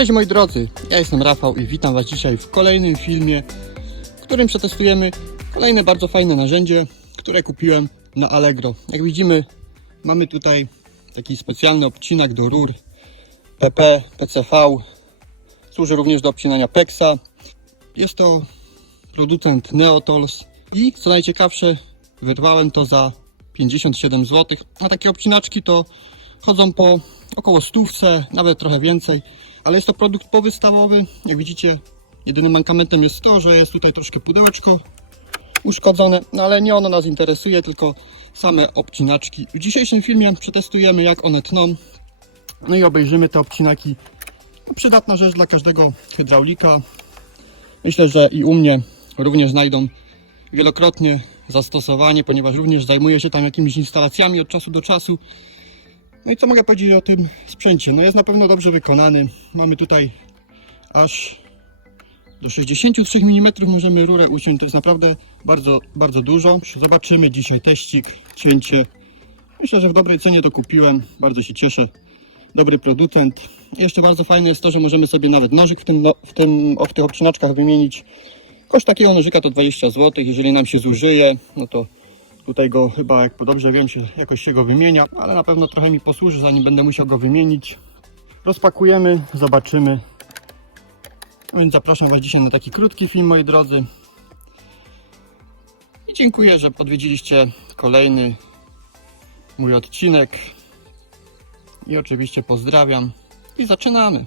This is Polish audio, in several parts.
Cześć moi drodzy, ja jestem Rafał i witam Was dzisiaj w kolejnym filmie, w którym przetestujemy kolejne bardzo fajne narzędzie, które kupiłem na Allegro. Jak widzimy, mamy tutaj taki specjalny obcinak do rur PP, PCV. Służy również do obcinania PEXA. Jest to producent Neotols i co najciekawsze, wyrwałem to za 57 zł. A takie obcinaczki to chodzą po około stówce, nawet trochę więcej, ale jest to produkt powystawowy. Jak widzicie, jedynym mankamentem jest to, że jest tutaj troszkę pudełeczko uszkodzone, no ale nie ono nas interesuje, tylko same obcinaczki. W dzisiejszym filmie przetestujemy jak one tną, no i obejrzymy te obcinaki. No, Przydatna rzecz dla każdego hydraulika. Myślę, że i u mnie również znajdą wielokrotnie zastosowanie, ponieważ również zajmuję się tam jakimiś instalacjami od czasu do czasu. No i co mogę powiedzieć o tym sprzęcie? No jest na pewno dobrze wykonany. Mamy tutaj aż do 63 mm możemy rurę uciąć. To jest naprawdę bardzo, bardzo dużo. Zobaczymy dzisiaj teścik, cięcie. Myślę, że w dobrej cenie to kupiłem. Bardzo się cieszę. Dobry producent. Jeszcze bardzo fajne jest to, że możemy sobie nawet nożyk w, tym, no, w, tym, w tych obcinaczkach wymienić. Koszt takiego nożyka to 20 zł. Jeżeli nam się zużyje, no to tutaj go chyba, jak dobrze wiem, się, jakoś się go wymienia, ale na pewno trochę mi posłuży, zanim będę musiał go wymienić. Rozpakujemy, zobaczymy. No więc zapraszam Was dzisiaj na taki krótki film, moi drodzy. I dziękuję, że odwiedziliście kolejny mój odcinek. I oczywiście pozdrawiam. I zaczynamy.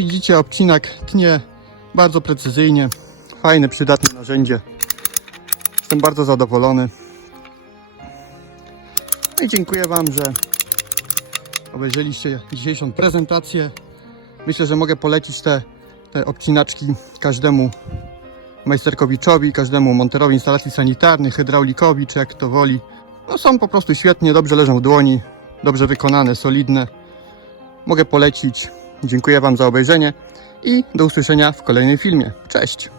Widzicie, obcinak tnie bardzo precyzyjnie. Fajne, przydatne narzędzie. Jestem bardzo zadowolony. No i dziękuję Wam, że obejrzeliście dzisiejszą prezentację. Myślę, że mogę polecić te, te obcinaczki każdemu majsterkowiczowi, każdemu monterowi instalacji sanitarnych, hydraulikowi, czy jak to woli. No są po prostu świetnie, dobrze leżą w dłoni, dobrze wykonane, solidne. Mogę polecić. Dziękuję Wam za obejrzenie i do usłyszenia w kolejnym filmie. Cześć!